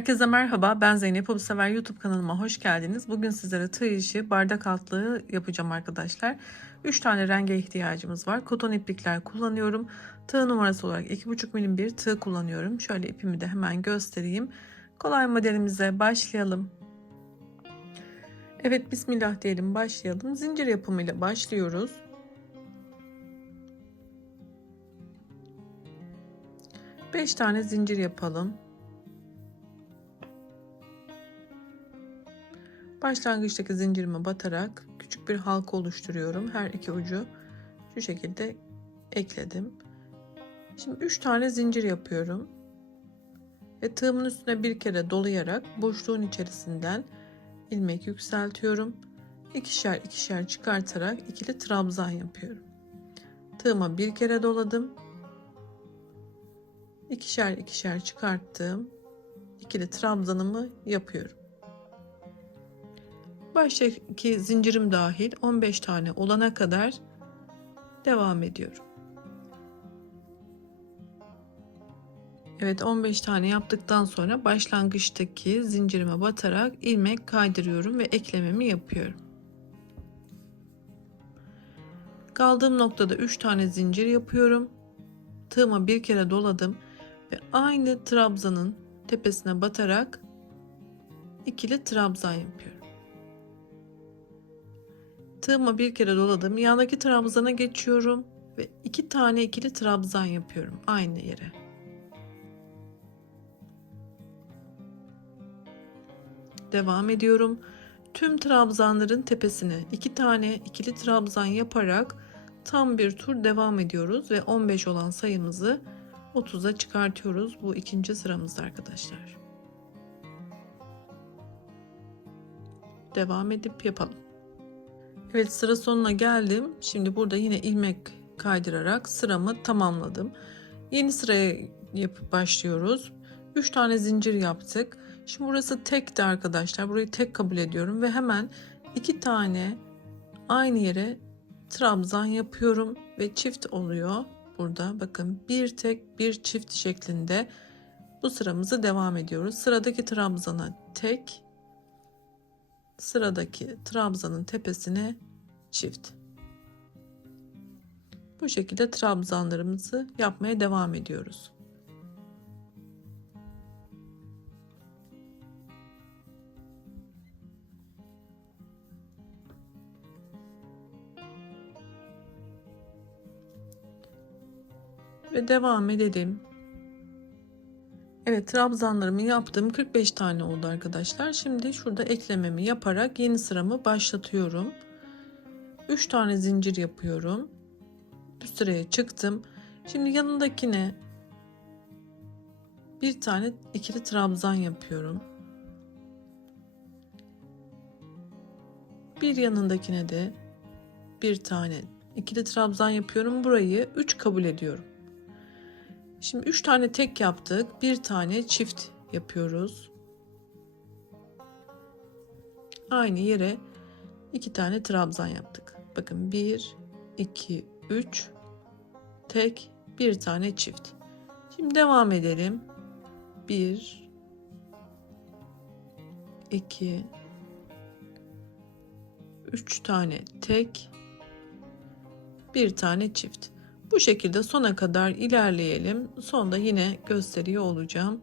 Herkese merhaba. Ben Zeynep Hobisever YouTube kanalıma hoş geldiniz. Bugün sizlere tığ işi bardak altlığı yapacağım arkadaşlar. 3 tane renge ihtiyacımız var. Koton iplikler kullanıyorum. Tığ numarası olarak 2,5 milim bir tığ kullanıyorum. Şöyle ipimi de hemen göstereyim. Kolay modelimize başlayalım. Evet bismillah diyelim başlayalım. Zincir yapımıyla başlıyoruz. Beş tane zincir yapalım. Başlangıçtaki zincirime batarak küçük bir halka oluşturuyorum. Her iki ucu şu şekilde ekledim. Şimdi 3 tane zincir yapıyorum. Ve tığımın üstüne bir kere dolayarak boşluğun içerisinden ilmek yükseltiyorum. İkişer ikişer çıkartarak ikili trabzan yapıyorum. Tığıma bir kere doladım. İkişer ikişer çıkarttığım ikili trabzanımı yapıyorum. Baştaki zincirim dahil 15 tane olana kadar devam ediyorum. Evet 15 tane yaptıktan sonra başlangıçtaki zincirime batarak ilmek kaydırıyorum ve eklememi yapıyorum. Kaldığım noktada 3 tane zincir yapıyorum. Tığıma bir kere doladım ve aynı trabzanın tepesine batarak ikili trabzan yapıyorum. Tığıma bir kere doladım. Yandaki trabzana geçiyorum ve iki tane ikili trabzan yapıyorum aynı yere. Devam ediyorum. Tüm trabzanların tepesine iki tane ikili trabzan yaparak tam bir tur devam ediyoruz ve 15 olan sayımızı 30'a çıkartıyoruz. Bu ikinci sıramızda arkadaşlar. Devam edip yapalım. Evet sıra sonuna geldim. Şimdi burada yine ilmek kaydırarak sıramı tamamladım. Yeni sıraya yapıp başlıyoruz. 3 tane zincir yaptık. Şimdi burası tekti arkadaşlar. Burayı tek kabul ediyorum ve hemen 2 tane aynı yere trabzan yapıyorum ve çift oluyor. Burada bakın bir tek bir çift şeklinde bu sıramızı devam ediyoruz. Sıradaki trabzana tek sıradaki trabzanın tepesine çift. Bu şekilde trabzanlarımızı yapmaya devam ediyoruz. Ve devam edelim. Evet trabzanlarımı yaptım. 45 tane oldu arkadaşlar. Şimdi şurada eklememi yaparak yeni sıramı başlatıyorum. 3 tane zincir yapıyorum. Bu sıraya çıktım. Şimdi yanındakine bir tane ikili trabzan yapıyorum. Bir yanındakine de bir tane ikili trabzan yapıyorum. Burayı 3 kabul ediyorum. Şimdi 3 tane tek yaptık. Bir tane çift yapıyoruz. Aynı yere 2 tane trabzan yaptık. Bakın 1 2 3 tek bir tane çift. Şimdi devam edelim. 1 2 3 tane tek bir tane çift. Bu şekilde sona kadar ilerleyelim. Sonda yine gösteriyor olacağım.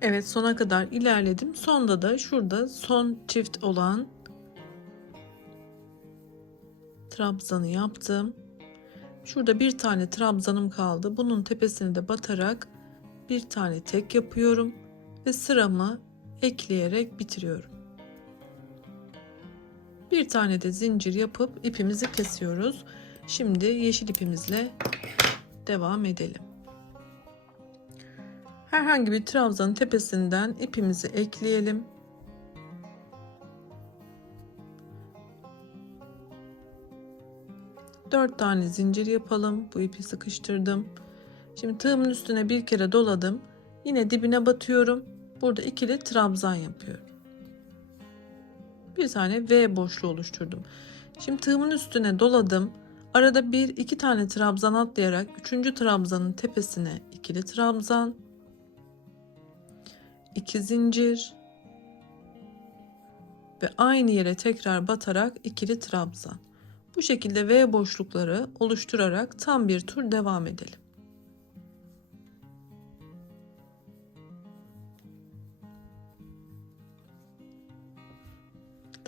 Evet sona kadar ilerledim. Sonda da şurada son çift olan trabzanı yaptım. Şurada bir tane trabzanım kaldı. Bunun tepesine de batarak bir tane tek yapıyorum ve sıramı ekleyerek bitiriyorum. Bir tane de zincir yapıp ipimizi kesiyoruz. Şimdi yeşil ipimizle devam edelim. Herhangi bir trabzanın tepesinden ipimizi ekleyelim. Dört tane zincir yapalım. Bu ipi sıkıştırdım. Şimdi tığımın üstüne bir kere doladım. Yine dibine batıyorum. Burada ikili trabzan yapıyorum bir tane V boşluğu oluşturdum. Şimdi tığımın üstüne doladım. Arada bir iki tane trabzan atlayarak üçüncü trabzanın tepesine ikili trabzan. 2 zincir ve aynı yere tekrar batarak ikili trabzan. Bu şekilde V boşlukları oluşturarak tam bir tur devam edelim.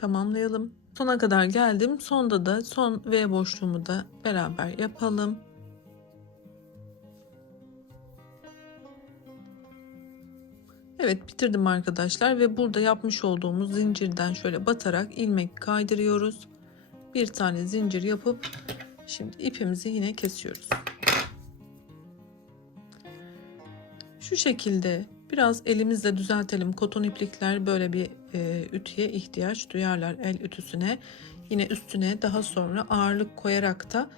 Tamamlayalım. Sona kadar geldim. Sonda da son V boşluğumu da beraber yapalım. Evet bitirdim arkadaşlar ve burada yapmış olduğumuz zincirden şöyle batarak ilmek kaydırıyoruz. Bir tane zincir yapıp şimdi ipimizi yine kesiyoruz. Şu şekilde biraz elimizle düzeltelim. Koton iplikler böyle bir e, ütüye ihtiyaç duyarlar el ütüsüne. Yine üstüne daha sonra ağırlık koyarak da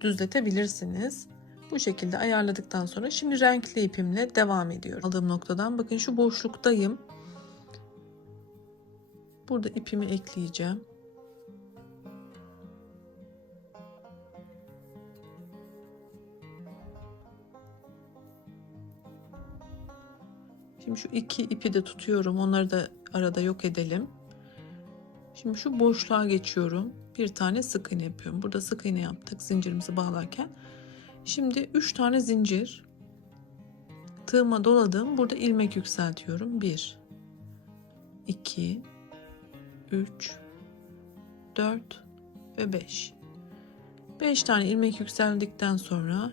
düzletebilirsiniz. Bu şekilde ayarladıktan sonra şimdi renkli ipimle devam ediyorum. Aldığım noktadan bakın şu boşluktayım. Burada ipimi ekleyeceğim. Şimdi şu iki ipi de tutuyorum. Onları da arada yok edelim. Şimdi şu boşluğa geçiyorum. Bir tane sık iğne yapıyorum. Burada sık iğne yaptık zincirimizi bağlarken. Şimdi 3 tane zincir. Tığıma doladım. Burada ilmek yükseltiyorum. 1 2 3 4 ve 5. 5 tane ilmek yükseldikten sonra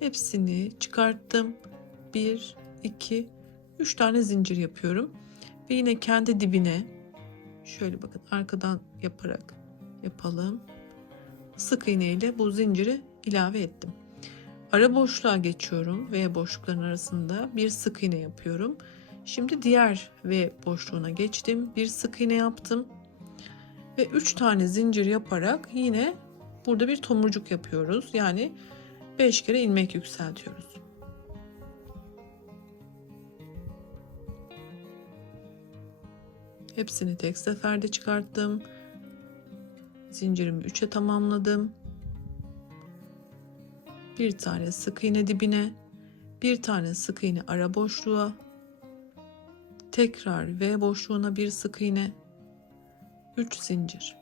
hepsini çıkarttım. 1 2 3 tane zincir yapıyorum. Ve yine kendi dibine şöyle bakın arkadan yaparak yapalım. Sık iğne ile bu zinciri ilave ettim. Ara boşluğa geçiyorum V boşlukların arasında bir sık iğne yapıyorum. Şimdi diğer V boşluğuna geçtim. Bir sık iğne yaptım. Ve 3 tane zincir yaparak yine burada bir tomurcuk yapıyoruz. Yani 5 kere ilmek yükseltiyoruz. Hepsini tek seferde çıkarttım. Zincirimi 3'e tamamladım. Bir tane sık iğne dibine, bir tane sık iğne ara boşluğa, tekrar V boşluğuna bir sık iğne, 3 zincir.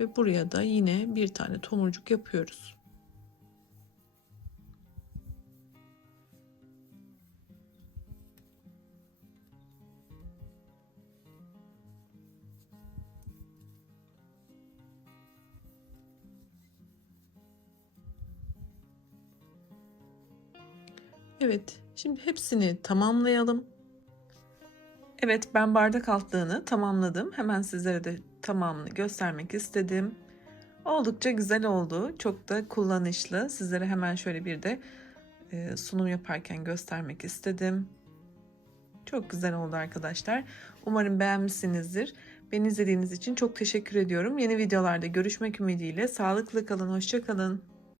Ve buraya da yine bir tane tomurcuk yapıyoruz. Evet, şimdi hepsini tamamlayalım. Evet, ben bardak altlığını tamamladım. Hemen sizlere de tamamını göstermek istedim. Oldukça güzel oldu. Çok da kullanışlı. Sizlere hemen şöyle bir de e, sunum yaparken göstermek istedim. Çok güzel oldu arkadaşlar. Umarım beğenmişsinizdir. Beni izlediğiniz için çok teşekkür ediyorum. Yeni videolarda görüşmek ümidiyle. Sağlıklı kalın, hoşça kalın.